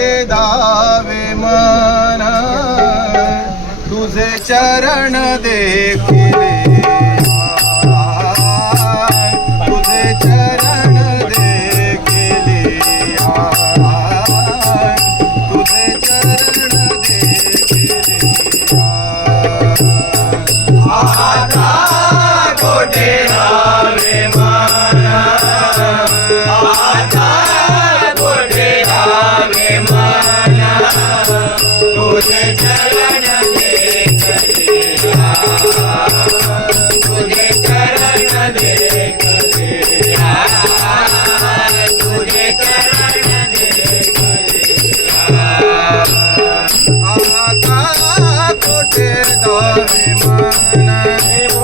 वाटे धावे मन तुझे चरण देखे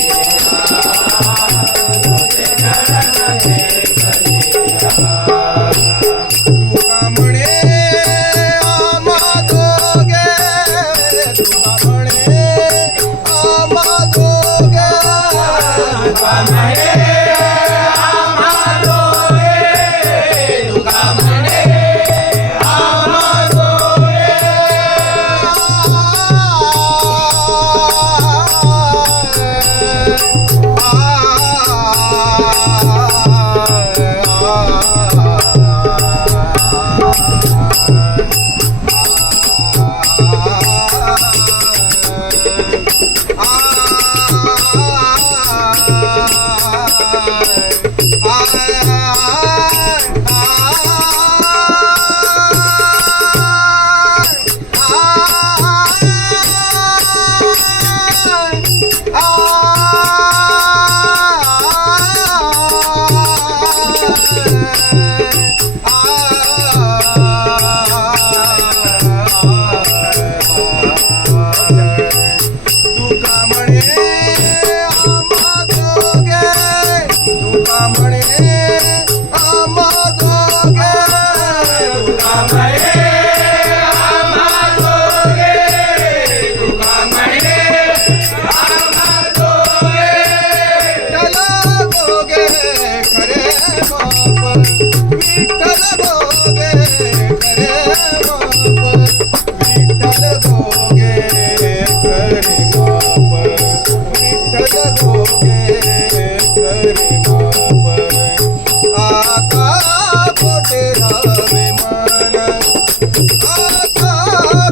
Hare Hare Thank you. 예!